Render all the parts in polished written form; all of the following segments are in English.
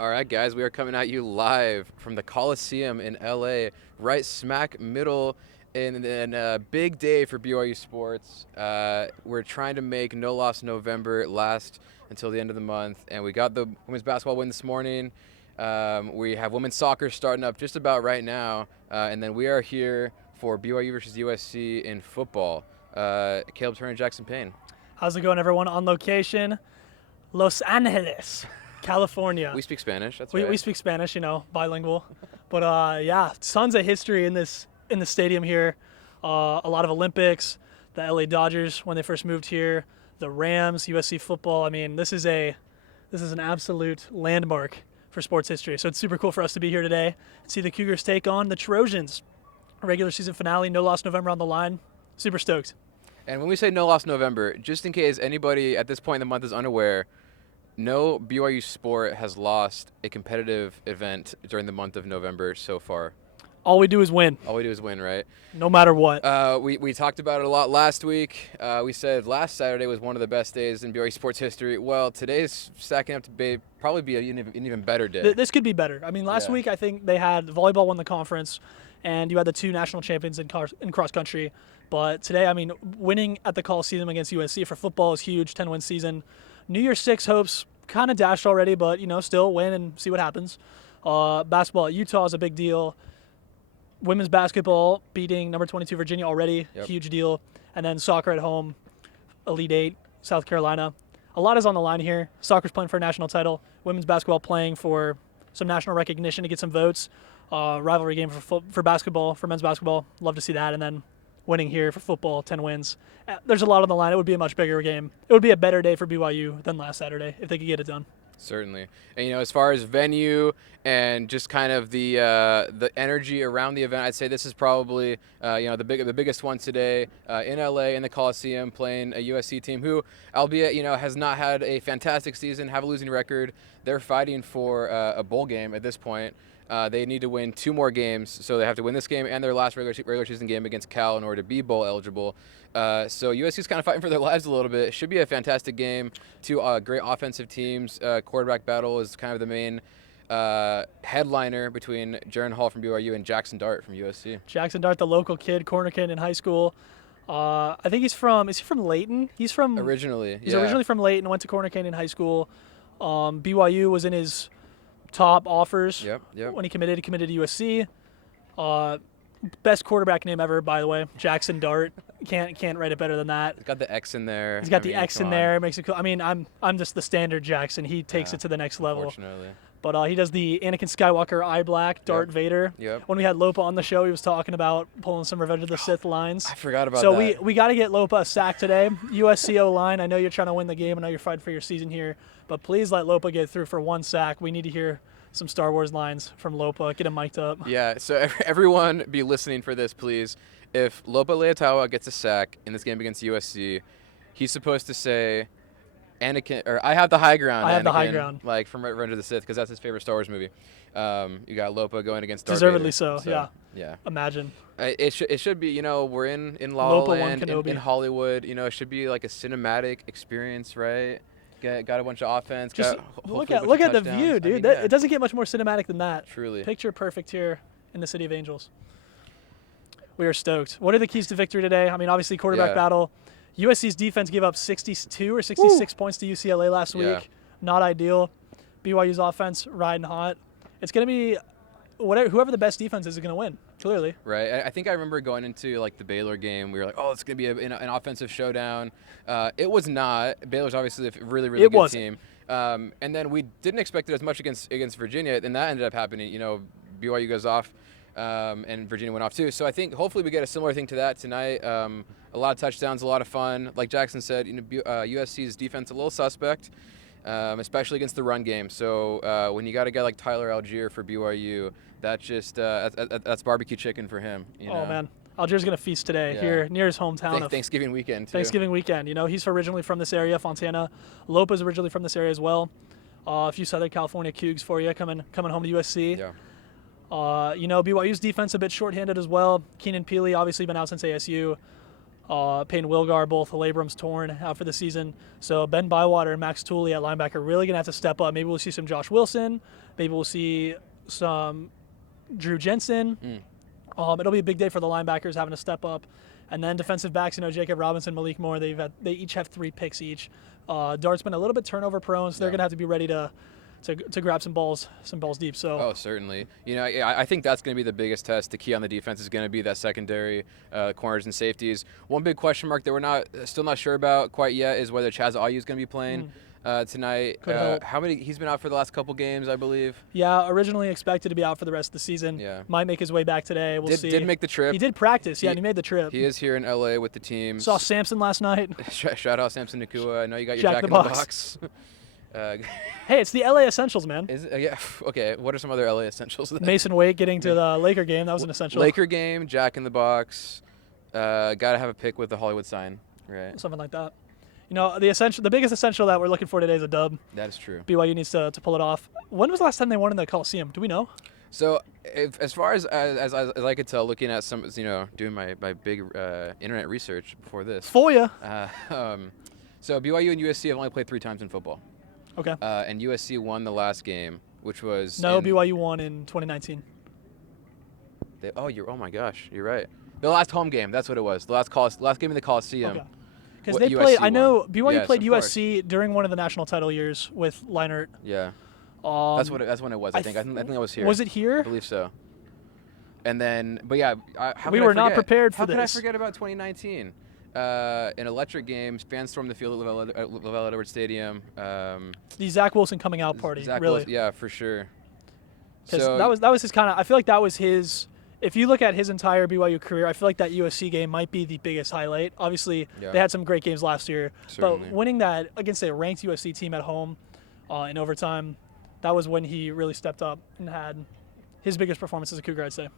All right, guys, we are coming at you live from the Coliseum in LA, right smack middle in a big day for BYU sports. We're trying to make No Loss November last until the end of the month, and we got the women's basketball win this morning. We have women's soccer starting up just about right now, and then we are here for BYU versus USC in football. Caleb Turner, Jackson Payne. How's it going, everyone? On location, Los Angeles, California. We speak Spanish. That's we, right. we speak Spanish, bilingual. But yeah, tons of history in the stadium here. A lot of Olympics, the LA Dodgers when they first moved here, the Rams, USC football. I mean, this is an absolute landmark for sports history. So it's super cool for us to be here today and see the Cougars take on the Trojans. Regular season finale, No Loss November on the line. Super stoked. And when we say No Loss November, just in case anybody at this point in the month is unaware, no BYU sport has lost a competitive event during the month of November so far. All we do is win. All we do is win, right? No matter what. We talked about it a lot last week. We said last Saturday was one of the best days in BYU sports history. Well, today's stacking up to probably be an even better day. This could be better. I mean, last week I think they had volleyball won the conference, and you had the two national champions in cross country. But today, I mean, winning at the Coliseum against USC for football is huge, 10-win season. New Year's 6 hopes kind of dashed already, but, still win and see what happens. Basketball at Utah is a big deal. Women's basketball beating number 22 Virginia already, huge deal. And then soccer at home, Elite 8, South Carolina. A lot is on the line here. Soccer's playing for a national title. Women's basketball playing for some national recognition to get some votes. Rivalry game for basketball, for men's basketball. Love to see that. And then winning here for football, 10 wins. There's a lot on the line. It would be a much bigger game. It would be a better day for BYU than last Saturday if they could get it done. Certainly. And, as far as venue and just kind of the energy around the event, I'd say this is probably, the biggest one today in LA in the Coliseum, playing a USC team who, albeit, has not had a fantastic season, have a losing record. They're fighting for a bowl game at this point. They need to win 2 more games, so they have to win this game and their last regular season game against Cal in order to be bowl eligible. So USC's kind of fighting for their lives a little bit. It should be a fantastic game. 2 great offensive teams. Quarterback battle is kind of the main headliner between Jaren Hall from BYU and Jackson Dart from USC. Jackson Dart, the local kid, corner kid in high school. I think is he from Layton? He's originally from Layton, went to Corner Canyon High School. BYU was in his top offers when he committed to USC. Best quarterback name ever, by the way, Jackson Dart. Can't write it better than that. He's got the X in there. He's got the X in there. It makes it cool. I mean, I'm just the standard Jackson. He takes it to the next level. Unfortunately. But he does the Anakin Skywalker eye black, Darth Vader. Yep. When we had Lopa on the show, he was talking about pulling some Revenge of the Sith lines. I forgot about that. So we got to get Lopa a sack today. USC O-line, I know you're trying to win the game. I know you're fighting for your season here. But please let Lopa get through for 1 sack. We need to hear some Star Wars lines from Lopa. Get him mic'd up. Yeah, so everyone be listening for this, please. If Lopa Leotawa gets a sack in this game against USC, he's supposed to say, Anakin, or I have the high ground. I have Anakin, the high ground. Like from Revenge of the Sith, because that's his favorite Star Wars movie. You got Lopa going against Darth Deservedly Vader, so, yeah. Yeah. Imagine. It should be, we're in La La Lopa Land, won Kenobi. in Hollywood. It should be like a cinematic experience, right? Got a bunch of offense. Just look at the view, dude. It doesn't get much more cinematic than that. Truly. Picture perfect here in the City of Angels. We are stoked. What are the keys to victory today? I mean, obviously quarterback battle. USC's defense gave up 62 or 66 points to UCLA last week. Not ideal. BYU's offense riding hot. It's going to be whoever the best defense is going to win, clearly. Right. I think I remember going into like the Baylor game. We were like, oh, it's going to be an offensive showdown. It was not. Baylor's obviously a really, really good team. And then we didn't expect it as much against Virginia, and that ended up happening. BYU goes off, and Virginia went off too. So I think hopefully we get a similar thing to that tonight. A lot of touchdowns, a lot of fun. Like Jackson said, USC's defense a little suspect, especially against the run game. So when you got a guy like Tyler Algier for BYU, that's just that's barbecue chicken for him. Oh man, Algier's gonna feast today here near his hometown. Thanksgiving weekend too. Thanksgiving weekend. He's originally from this area, Fontana. Lopa's originally from this area as well. A few Southern California Cougs for you coming home to USC. Yeah. BYU's defense a bit shorthanded as well. Keenan Peely obviously been out since ASU. Payne Wilgar, both labrums torn out for the season. So Ben Bywater and Max Tooley at linebacker are really going to have to step up. Maybe we'll see some Josh Wilson. Maybe we'll see some Drew Jensen. It'll be a big day for the linebackers having to step up. And then defensive backs, Jacob Robinson, Malik Moore, they each have 3 picks each. Dart's been a little bit turnover prone, so they're going to have to be ready to grab some balls deep. So certainly. I think that's going to be the biggest test. The key on the defense is going to be that secondary, corners and safeties. One big question mark that we're still not sure about quite yet is whether Chaz Ayu is going to be playing tonight. He's been out for the last couple games, I believe. Yeah, originally expected to be out for the rest of the season. Yeah. Might make his way back today. We'll see. Did make the trip. He did practice, and he made the trip. He is here in LA with the team. Saw Samson last night. Shout out Samson Nakua. I know you got your Jack Jack in in the the box. Hey, it's the LA Essentials, man. Is it? Yeah. Okay. What are some other LA essentials? Mason Waite getting to the Laker game. That was an essential. Laker game, Jack in the Box. Got to have a pick with the Hollywood sign, right? Something like that. The biggest essential that we're looking for today is a dub. That is true. BYU needs to pull it off. When was the last time they won in the Coliseum? Do we know? So, as far as I could tell, looking at some, doing my big internet research before this. FOIA. So BYU and USC have only played 3 times in football. Okay. And USC won the last game, which was BYU won in 2019. Oh my gosh, you're right. The last home game, that's what it was. The last game in the Coliseum. Okay. Because they played. I know BYU played USC during one of the national title years with Leinart. Yeah. That's when it was. I think that was here. Was it here? I believe so. And then, but yeah, we were not prepared for this. How could I forget about 2019? An electric game, fans stormed the field at Lavelle Edwards Stadium. The Zach Wilson coming out party, really. Wilson, yeah, for sure. Because that was his kind of. I feel like that was his. If you look at his entire BYU career, I feel like that USC game might be the biggest highlight. Obviously, they had some great games last year, Certainly. but winning that against a ranked USC team at home in overtime, that was when he really stepped up and had his biggest performance as a Cougar, I'd say.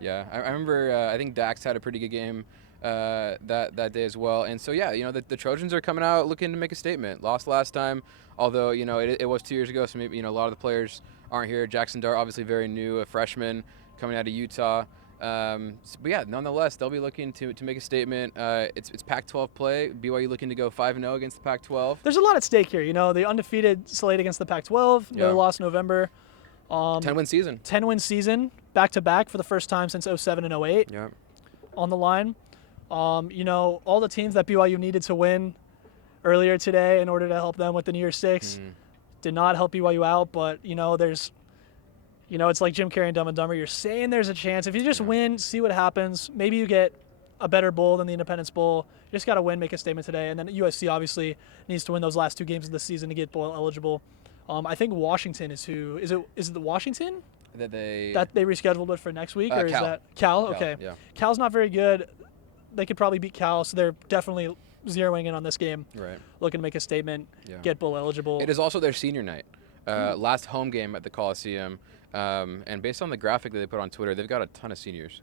Yeah, I remember. I think Dax had a pretty good game that day as well. And so the Trojans are coming out looking to make a statement. Lost last time, although it was 2 years ago, so maybe a lot of the players aren't here. Jackson Dart, obviously very new, a freshman coming out of Utah. But yeah, nonetheless, they'll be looking to make a statement. It's Pac-12 play. BYU looking to go 5-0 against the Pac-12. There's a lot at stake here. The undefeated slate against the Pac-12. No loss November. 10-win season. 10-win season, back-to-back for the first time since 07 and 08. Yeah. On the line. All the teams that BYU needed to win earlier today in order to help them with the New Year's Six did not help BYU out. But, there's, it's like Jim Carrey and Dumb and Dumber. You're saying there's a chance. If you just win, see what happens. Maybe you get a better bowl than the Independence Bowl. You just got to win, make a statement today. And then USC obviously needs to win those last 2 games of the season to get bowl eligible. I think Washington is who. Is it the Washington? That they rescheduled it for next week? Or Cal. Is that Cal? Okay. Yeah. Cal's not very good. They could probably beat Cal, so they're definitely zeroing in on this game. Right. Looking to make a statement, get bowl eligible. It is also their senior night. Last home game at the Coliseum. And based on the graphic that they put on Twitter, they've got a ton of seniors.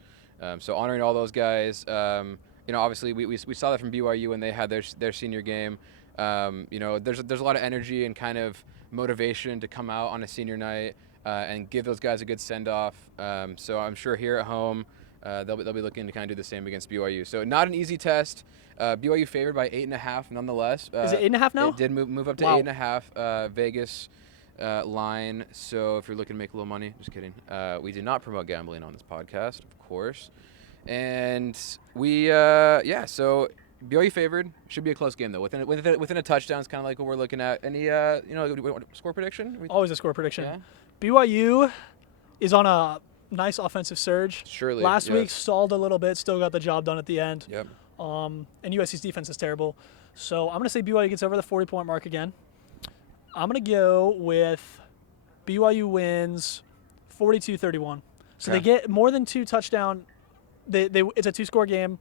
So honoring all those guys. Obviously we saw that from BYU when they had their senior game. There's a lot of energy and kind of motivation to come out on a senior night and give those guys a good send-off. So I'm sure here at home they'll be looking to kind of do the same against BYU. So not an easy test. BYU favored by 8.5 nonetheless. Is it 8.5 now? It did move up to 8.5. Vegas line. So if you're looking to make a little money, just kidding. We do not promote gambling on this podcast, of course. And we so BYU favored. Should be a close game though. Within a touchdown is kind of like what we're looking at. Any score prediction? Always a score prediction. Yeah. BYU is on a nice offensive surge. Surely. Last week stalled a little bit, still got the job done at the end. Yep. And USC's defense is terrible. So I'm going to say BYU gets over the 40-point mark again. I'm going to go with BYU wins 42-31. So they get more than 2 touchdowns. It's a 2-score game.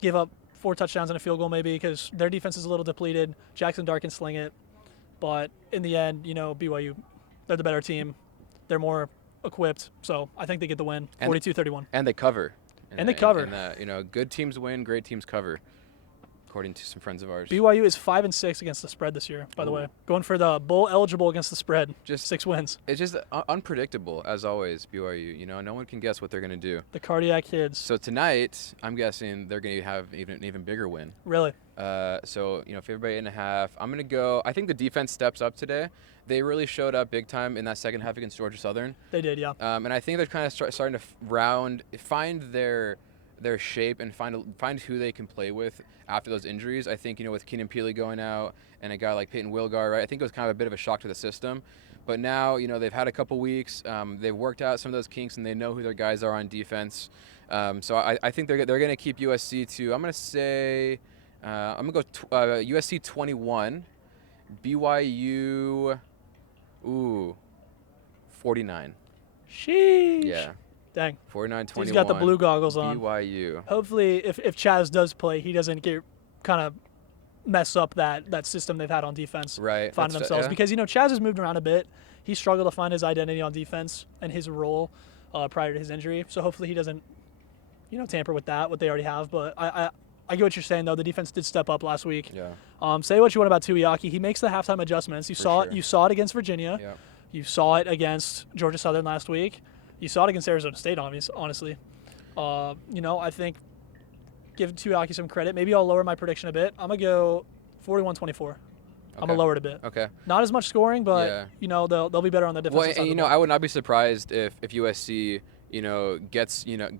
Give up 4 touchdowns and a field goal maybe because their defense is a little depleted. Jackson Dart can sling it. But in the end, BYU, they're the better team. They're more equipped. So I think they get the win, 42-31. And they cover. And they cover. And good teams win, great teams cover. according to some friends of ours. BYU is 5-6 against the spread this year, by the way. Going for the bowl eligible against the spread. Just 6 wins. It's just unpredictable, as always, BYU. You know, no one can guess what they're going to do. The cardiac kids. So tonight, I'm guessing they're going to have an even bigger win. Really? So, you know, favored by 8.5. I'm going to go. I think the defense steps up today. They really showed up big time in that second half against Georgia Southern. They did, yeah. And I think they're kind of starting to find their shape and find who they can play with after those injuries. I think, you know, with Keenan Peely going out and a guy like Peyton Wilgar, right? I think it was kind of a bit of a shock to the system. But now, you know, they've had a couple weeks. They've worked out some of those kinks, and they know who their guys are on defense. So I think they're going to keep USC to, I'm going to say, I'm going to go USC 21, BYU, 49. Sheesh. Yeah. Dang. 49-21. He's got the blue goggles on. BYU. Hopefully, if Chaz does play, he doesn't get kind of mess up that system they've had on defense. Right. Finding themselves. Because, you know, Chaz has moved around a bit. He struggled to find his identity on defense and his role prior to his injury. So hopefully he doesn't, you know, tamper with that, what they already have. But I get what you're saying, though. The defense did step up last week. Yeah. Say what you want about Tuiaki. He makes the halftime adjustments. You saw sure. it. You saw it against Virginia. Yeah. You saw it against Georgia Southern last week. You saw it against Arizona State, honestly. You know, I think give Tuiaki some credit. Maybe I'll lower my prediction a bit. I'm going to go 41-24. I'm going to lower it a bit. Okay. Not as much scoring, but, Yeah. you know, they'll be better on the defensive side. Well, and, you know, I would not be surprised if USC, you know,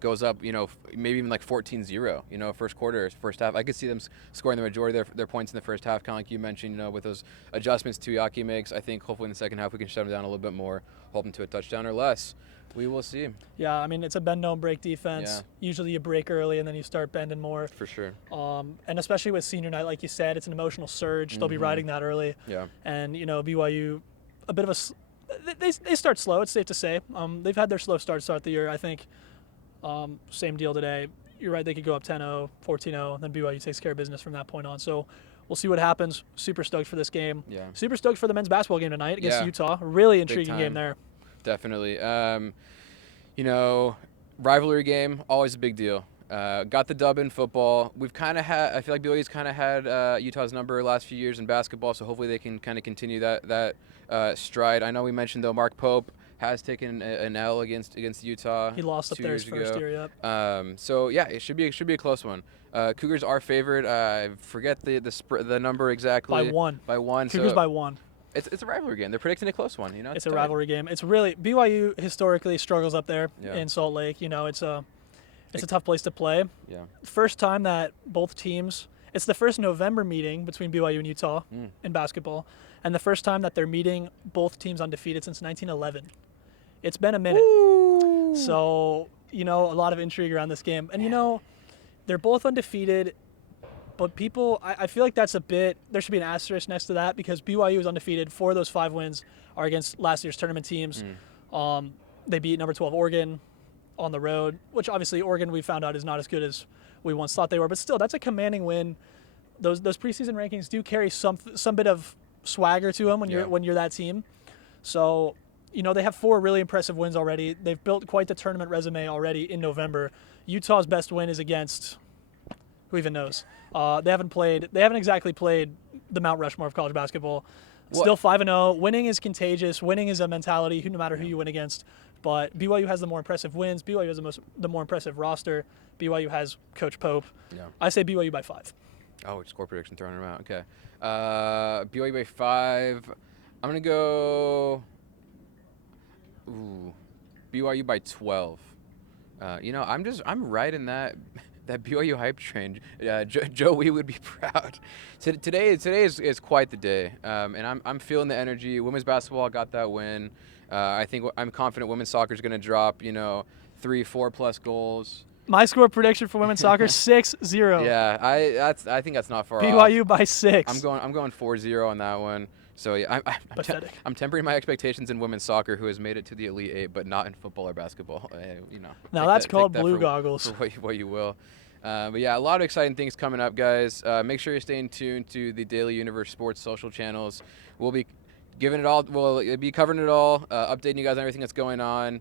goes up, you know, maybe even like 14-0, you know, first quarter, first half. I could see them scoring the majority of their points in the first half, kind of like you mentioned, you know, with those adjustments Tuiaki makes. I think hopefully in the second half we can shut them down a little bit more, hold them to a touchdown or less. We will see. Yeah, I mean, it's a bend, don't break defense. Yeah. Usually you break early and then you start bending more. For sure. And especially with senior night, like you said, it's an emotional surge. They'll be riding that early. Yeah. And, you know, BYU, a bit of a they start slow, it's safe to say. They've had their slow start the year, I think. Same deal today. You're right, they could go up 10-0, 14-0, and then BYU takes care of business from that point on. So we'll see what happens. Super stoked for this game. Yeah. Super stoked for the men's basketball game tonight against Utah. Really intriguing game there. Definitely. You know, rivalry game, always a big deal. Got the dub in football. We've kind of had, I feel like BYU's kind of had Utah's number the last few years in basketball, so hopefully they can kind of continue that stride. I know we mentioned, though, Mark Pope has taken an L against Utah. He lost up there his first year, yep. So, yeah, it should be a close one. Cougars are favored. I forget the number exactly. By one. Cougars by one. It's a rivalry game. They're predicting a close one, you know. It's a rivalry game. It's really BYU historically struggles up there in Salt Lake. You know, it's a tough place to play. Yeah. First time that both teams. It's the first November meeting between BYU and Utah in basketball, and the first time that they're meeting both teams undefeated since 1911. It's been a minute. Ooh. So, you know, a lot of intrigue around this game, and you know, they're both undefeated. But people, I feel like that's a bit, there should be an asterisk next to that because BYU is undefeated. 4 of those 5 wins are against last year's tournament teams. They beat number 12 Oregon on the road, which obviously Oregon we found out is not as good as we once thought they were. But still, that's a commanding win. Those preseason rankings do carry some bit of swagger to them when you're that team. So, you know, they have 4 really impressive wins already. They've built quite the tournament resume already in November. Utah's best win is against, who even knows? They haven't exactly played the Mount Rushmore of college basketball. Still 5-0. Winning is contagious. Winning is a mentality, no matter who you win against. But BYU has the more impressive wins. BYU has the more impressive roster. BYU has Coach Pope. Yeah. I say BYU by 5. Oh, score prediction throwing them out. Okay. BYU by 5. I'm gonna go. BYU by 12. You know, I'm right in that BYU hype train. Joe Wee would be proud. Today is quite the day, and I'm feeling the energy. Women's basketball got that win. I think I'm confident women's soccer is going to drop, 3-4 plus goals. My score prediction for women's soccer 6-0. Yeah, I think that's not far off. BYU by 6. I'm going 4-0 on that one. So yeah, I'm tempering my expectations in women's soccer, who has made it to the Elite Eight, but not in football or basketball. Now that's called blue goggles. For what you will. But yeah, a lot of exciting things coming up, guys. Make sure you're staying tuned to the Daily Universe Sports social channels. We'll be giving it all. We'll be covering it all, updating you guys on everything that's going on.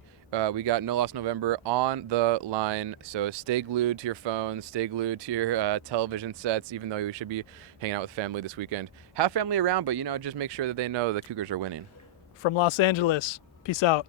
We got No Loss November on the line, so stay glued to your phones, stay glued to your television sets, even though you should be hanging out with family this weekend. Have family around, but, just make sure that they know the Cougars are winning. From Los Angeles, peace out.